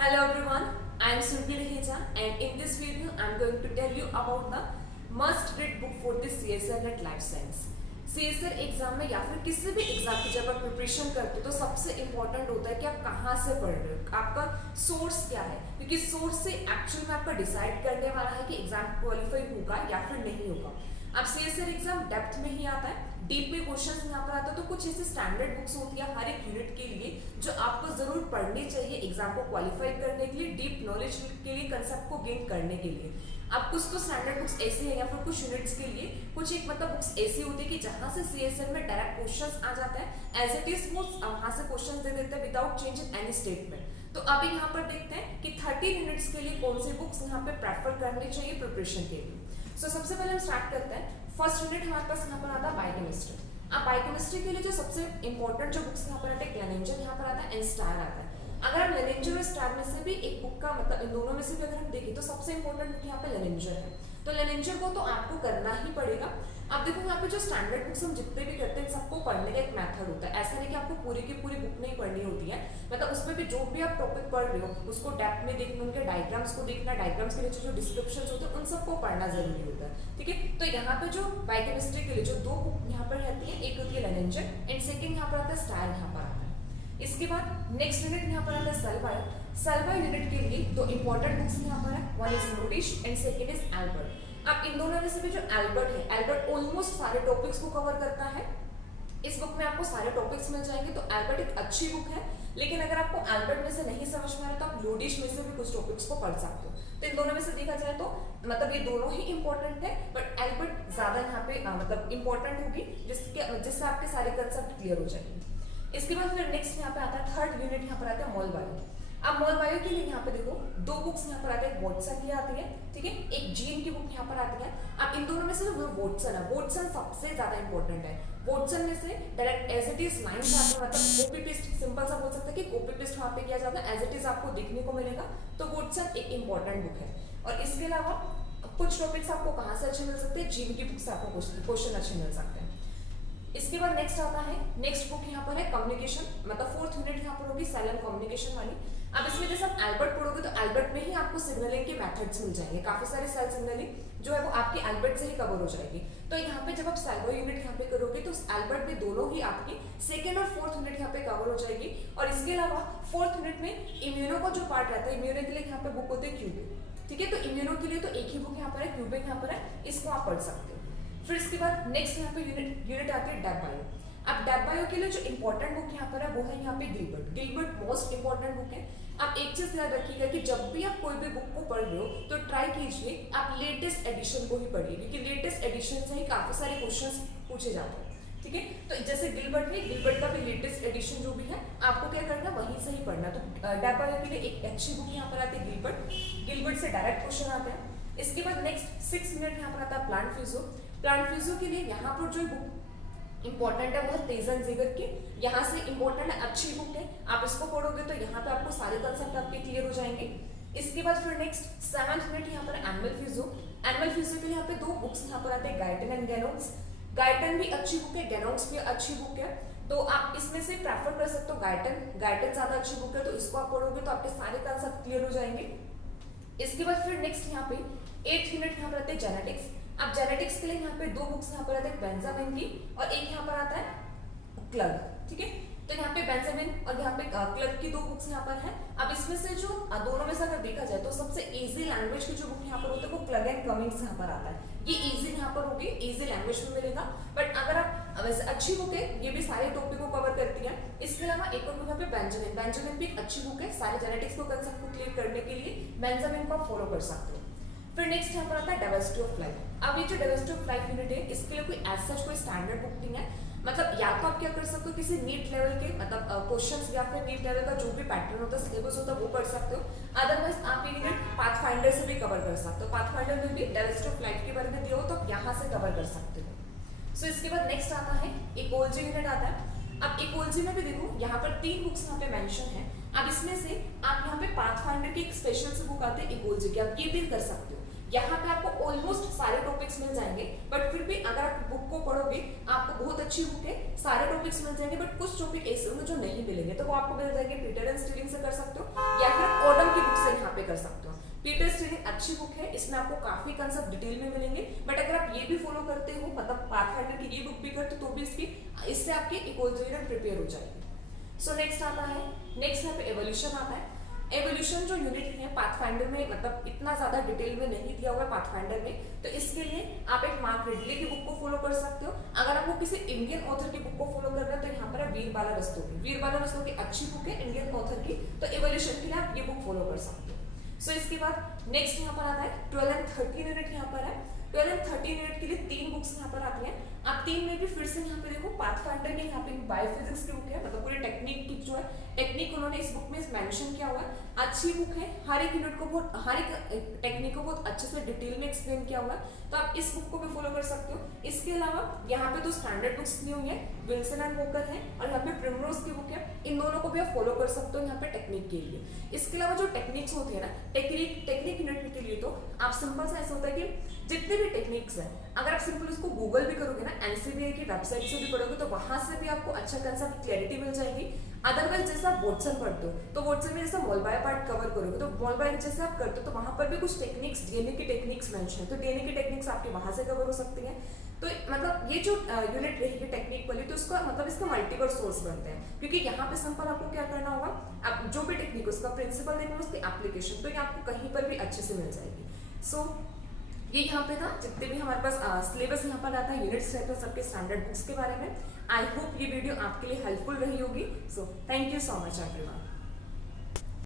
Hello everyone, I am Surbi Raheja and in this video I am going to tell you about the must read book for the CSR at Life Science. CSR exam में या फिर किसी भी exam की जब आप preparation करते हो तो सबसे इम्पोर्टेंट होता है कि आप कहाँ से पढ़ रहे हो, आपका सोर्स क्या है, क्योंकि सोर्स से एक्चुअल में आपका डिसाइड करने वाला है कि एग्जाम क्वालिफाई होगा या फिर नहीं होगा। अब सीएसआर एग्जाम डेप्थ में ही आता है, डीप में क्वेश्चंस यहाँ पर आता है, तो कुछ ऐसी स्टैंडर्ड बुक्स होती है हर एक यूनिट के लिए जो आपको जरूर पढ़नी चाहिए एग्जाम को क्वालिफाई करने के लिए, डीप नॉलेज के लिए, कंसेप्ट को गेन करने के लिए। अब कुछ तो स्टैंडर्ड बुक्स ऐसी है या फिर कुछ यूनिट्स के लिए कुछ एक बुक्स ऐसी होती है कि जहां से सीएसआर में डायरेक्ट क्वेश्चंस आ जाता है, एज इट इज वो वहां से क्वेश्चंस दे देते हैं without change in any statement. तो अभी यहाँ पर देखते हैं कि 30 यूनिट्स के लिए कौन सी बुक्स यहाँ पे प्रेफर करनी चाहिए प्रिपरेशन के लिए। सो सबसे पहले हम स्टार्ट करते हैं। फर्स्ट यूनिट हमारे पास यहाँ पर आता है बायोकेमिस्ट्री। अब बायोकेमिस्ट्री के लिए जो सबसे इंपॉर्टेंट जो बुक्स यहाँ पर आते हैं, क्लेनेंजर यहाँ पर आता है एंड स्टार आता है। अगर हम लेनेंजर और स्टार में से भी एक बुक का इन दोनों में से भी अगर हम देखें तो सबसे इंपॉर्टेंट बुक यहाँ पे लेनेंजर है, तो लेनेंजर को तो आपको करना ही पड़ेगा। अब देखो यहाँ पे जो स्टैंडर्ड बुक्स हम जितने भी करते हैं सबको पढ़ने का एक मेथड होता है, ऐसा नहीं कि आपको पूरी की पूरी बुक नहीं पढ़नी होती है, उसमें भी जो भी आप टॉपिक पढ़ रहे हो उसको डेप्थ में देखना, उनके डायग्राम्स को देखना, डायग्राम्स के नीचे जो डिस्क्रिप्शन होते हैं उन सबको पढ़ना जरूरी होता है। ठीक है, तो यहाँ पे जो बायोकेमिस्ट्री के लिए जो दो बुक यहाँ पर रहती है, एक होती है लेनेंजर एंड सेकेंड यहाँ पर आता है स्टार यहाँ पर आता है। इसके बाद नेक्स्ट यूनिट यहाँ पर आता है cell bio. Cell bio unit के लिए दो इंपॉर्टेंट बुक्स यहाँ पर है, one is Lodish and second is Albert. अब इन दोनों में से भी जो एल्बर्ट है, एल्बर्ट ऑलमोस्ट सारे टॉपिक्स को कवर करता है, इस बुक में आपको सारे टॉपिक्स मिल जाएंगे, तो एल्बर्ट एक अच्छी बुक है। लेकिन अगर आपको एल्बर्ट में से नहीं समझ में आ रहा तो आप लोडिश में से भी कुछ टॉपिक्स को पढ़ सकते हो। तो इन दोनों में से देखा जाए तो ये दोनों ही इंपॉर्टेंट है, बट एल्बर्ट ज्यादा यहाँ पे इंपॉर्टेंट होगी जिससे आपके सारे कंसेप्ट क्लियर हो जाएंगे। इसके बाद फिर नेक्स्ट यहाँ पे आता है थर्ड यूनिट, यहाँ पर आता है मोल बायो। अब मोल बायो के लिए यहाँ पे देखो दो बुक्स यहाँ पर आते हैं, वॉटसन की आती है, ठीक है, एक जीन की बुक यहाँ पर आती है। अब इन दोनों में से जो वॉटसन है, वॉटसन सबसे ज्यादा इंपॉर्टेंट है। वॉटसन में से direct as it is line copy paste, simple सा बोल सकते हैं कि कॉपी पेस्ट वहाँ पे किया जाता है, एज इट इज आपको देखने को मिलेगा। तो वॉटसन एक इंपॉर्टेंट बुक है। और इसके अलावा कुछ टॉपिक्स आपको कहाँ से अच्छे मिल सकते हैं, जीन की बुक से आपको क्वेश्चन अच्छे मिल सकते हैं। इसके बाद नेक्स्ट आता है, नेक्स्ट बुक यहाँ पर है कम्युनिकेशन, फोर्थ यूनिट यहाँ पर होगी सेल एंड कम्युनिकेशन वाली। अब इसमें जैसे आप एल्बर्ट पढ़ोगे तो एल्बर्ट में ही आपको सिग्नलिंग के मेथड्स मिल जाएंगे, काफी सारे सेल सिग्नलिंग जो है वो आपकी एल्बर्ट से ही कवर हो जाएगी। तो यहाँ पे जब आप सेल यूनिट यहाँ पे करोगे तो एल्बर्ट में दोनों ही आपकी सेकेंड और फोर्थ यूनिट यहाँ पे कवर हो जाएगी। और इसके अलावा फोर्थ यूनिट में इम्यूनो का जो पार्ट रहता है, इम्यूनो के लिए यहाँ पे बुक होती है क्यूबिक, ठीक है, तो इम्यूनो के लिए तो एक ही बुक यहाँ पर है, क्यूबिक यहाँ पर है, इसको आप पढ़ सकते हो। फिर इसके बाद नेक्स्ट यहाँ पे यूनिट आती है डेप बायो। अब डेप बायो के लिए जो इंपॉर्टेंट बुक यहाँ पर है वो है यहाँ पे Gilbert. Gilbert most important book है। आप एक चीज याद रखिएगा कि जब भी आप कोई भी बुक को पढ़ रहे हो तो ट्राई कीजिए आप लेटेस्ट एडिशन को ही पढ़िए, क्योंकि लेटेस्ट एडिशन से ही काफी सारे क्वेश्चंस पूछे जाते हैं। ठीक है, तो जैसे गिलबर्ट है, गिलबर्ट का भी लेटेस्ट एडिशन जो भी है आपको क्या करना, वहीं से ही पढ़ना। तो डेप बायो के लिए एक अच्छी बुक यहाँ पर आती है गिलबर्ट, गिलबर्ट से डायरेक्ट क्वेश्चन आते हैं। इसके बाद नेक्स्ट 6 मिनट यहाँ पर आता है प्लांट फिजियो। प्लांट फिजियो के लिए यहाँ पर जो बुक इंपॉर्टेंट है वो है तेजन जिगर की, यहाँ से इंपॉर्टेंट है, अच्छी बुक है, आप इसको पढ़ोगे तो यहाँ पे आपको सारे कंसेप्ट आपके क्लियर हो जाएंगे। इसके बाद फिर नेक्स्ट 7th मिनट यहाँ पर एनिमल फिजियो। एनिमल फिजियो के लिए यहाँ पे दो बुक्स यहाँ पर आते हैं, गाइटन एंड गैनोक्स। गाइटन भी अच्छी बुक है, गैनोक्स भी अच्छी बुक है, तो आप इसमें से प्रेफर कर सकते हो गाइटन। गाइटन ज्यादा अच्छी बुक है, तो इसको आप पढ़ोगे तो आपके सारे कंसेप्ट क्लियर हो जाएंगे। इसके बाद फिर नेक्स्ट यहाँ पे 8th मिनट यहाँ पर आते हैं जेनेटिक्स। अब जेनेटिक्स के लिए यहाँ पे दो बुक्स यहाँ पर आते हैं, बेंजामिन की और एक यहाँ पर आता है क्लग, ठीक है, तो यहाँ पे बेंजामिन और यहाँ पे क्लग की दो बुक्स यहाँ पर है। अब इसमें से जो दोनों में से अगर देखा जाए तो सबसे इजी लैंग्वेज की जो बुक यहाँ पर होती है वो क्लग एंड कमिंग्स यहाँ पर आता है। ये इजी यहाँ पर होगी, इजी लैंग्वेज में मिलेगा, बट अगर आप वैसे अच्छी बुक है, ये भी सारे टॉपिक को कवर करती है। इसके अलावा एक और बुक यहाँ पे बेंजामिन, बेंजामिन भी एक अच्छी बुक है, सारे जेनेटिक्स को कंसेप्ट को क्लियर करने के लिए बेंजामिन को आप फॉलो कर सकते हो। फिर नेक्स्ट यहाँ पर आता है डाइवर्सिटी ऑफ लाइफ। अब ये जो डाइवर्सिटी ऑफ लाइफ यूनिट है इसके लिए कोई एज सच कोई स्टैंडर्ड बुक नहीं है, या तो आप क्या कर सकते हो किसी नीट लेवल के क्वेश्चंस या फिर नीट लेवल का जो भी पैटर्न होता है, सिलेबस होता है वो पढ़ सकते हो। अदरवाइज आप ये यूनिट पाथफाइंडर से भी कवर कर सकते हो, पाथफाइंडर में भी डाइवर्सिटी ऑफ लाइफ के बारे में दिया हो तो आप यहाँ से कवर कर सकते हो। सो इसके बाद नेक्स्ट आता है इकोलॉजी यूनिट आता है। अब इकोलॉजी में भी देखो यहाँ पर 3 बुक्स यहाँ पे मेंशन है। अब इसमें से आप यहाँ पे पाथफाइंडर की एक स्पेशल से बुक आती है इकोलॉजी की, आप ये भी कर सकते हो। यहाँ पे आपको ऑलमोस्ट सारे टॉपिक्स मिल जाएंगे, बट फिर भी अगर आप बुक को पढ़ोगे आपको बहुत अच्छी बुक है, सारे टॉपिक्स मिल जाएंगे, बट कुछ टॉपिक ऐसे होंगे जो नहीं मिलेंगे, तो वो आपको मिल जाएंगे पीटर एंड स्टीलिंग से कर सकते हो, या फिर ऑडम अच्छी बुक है, इसमें आपको काफी कंसेप्ट डिटेल में मिलेंगे। बट अगर आप ये भी फॉलो करते हो, मतलब पाथफाइंडर की ये बुक भी करते हो, तो भी इससे आपकी इक्वल प्रिपेयर हो जाएगी। सो नेक्स्ट आता है, नेक्स्ट यहाँ पे एवोल्यूशन आता है। एवोल्यूशन जो यूनिट है पाथफाइंडर में, मतलब इतना ज्यादा डिटेल में नहीं दिया हुआ है पाथफाइंडर में, तो इसके लिए आप एक मार्क रिडले की बुक को फॉलो कर सकते हो। अगर आपको किसी इंडियन ऑथर की बुक को फॉलो करना है तो यहाँ पर है वीरबाला रस्तोगी। वीरबाला रस्तोगी अच्छी बुक है इंडियन ऑथर की, तो एवोल्यूशन के लिए आप ये बुक फॉलो कर सकते हो। सो इसके बाद नेक्स्ट यहाँ पर आता है 12 एंड 13 यूनिट। यहाँ पर है 12 एंड 13 यूनिट के लिए 3 बुक्स यहाँ पर आती हैं। आप 3 में भी फिर से यहाँ पे देखो पाथफाइंडर ने यहाँ पे बायोफिजिक्स की बुक है, मतलब पूरी टेक्निक की जो है टेक्निक उन्होंने इस बुक में मेंशन किया हुआ है। अच्छी बुक है, हर एक यूनिट को बहुत, हर एक टेक्निक को बहुत अच्छे से डिटेल में एक्सप्लेन किया हुआ है, तो आप इस बुक को भी फॉलो कर सकते हो। इसके अलावा यहाँ पे 2 स्टैंडर्ड बुक्स दी हुई है, विल्सन एंड वॉकर है और यहाँ पे प्रिमरोज की बुक है। इन दोनों को भी आप फॉलो कर सकते हो यहाँ पे टेक्निक के लिए। इसके अलावा जो टेक्निक्स होती है ना, टेक्निक यूनिट के लिए तो आप सिंपल सा ऐसा होता है कि जितने भी टेक्निक्स हैं, अगर आप सिंपल उसको गूगल भी करोगे ना, एनसीबीआई की वेबसाइट से भी पढ़ोगे, तो वहां से भी आपको अच्छा कंसेप्ट क्लैरिटी मिल जाएगी। अदरवाइज जैसे आप वॉटसन पढ़ते हो, तो वॉटसन में जैसे मॉल बाय पार्ट कवर करोगे, तो मॉल बाय जैसे आप करते हो, तो वहां पर भी कुछ टेक्निक्स, डीएनए की टेक्निक्स मेंशन है, तो डीएनए की टेक्निक्स आपके वहां से कवर हो सकती हैं। तो मतलब ये जो यूनिट रहेगी टेक्निक वाली, तो उसका मतलब इसका मल्टीपल सोर्स बनते हैं, क्योंकि यहाँ पे सिंपल आपको क्या करना होगा, आप जो भी टेक्निक उसका प्रिंसिपल देखना, उसकी एप्लीकेशन, तो ये आपको कहीं पर भी अच्छे से मिल जाएगी। सो ये यहाँ पे था, जितने भी हमारे पास सिलेबस यहाँ पर आता है, यूनिट्स रहते हैं सबके स्टैंडर्ड बुक्स के बारे में। आई होप ये वीडियो आपके लिए हेल्पफुल रही होगी। So thank you so much everyone.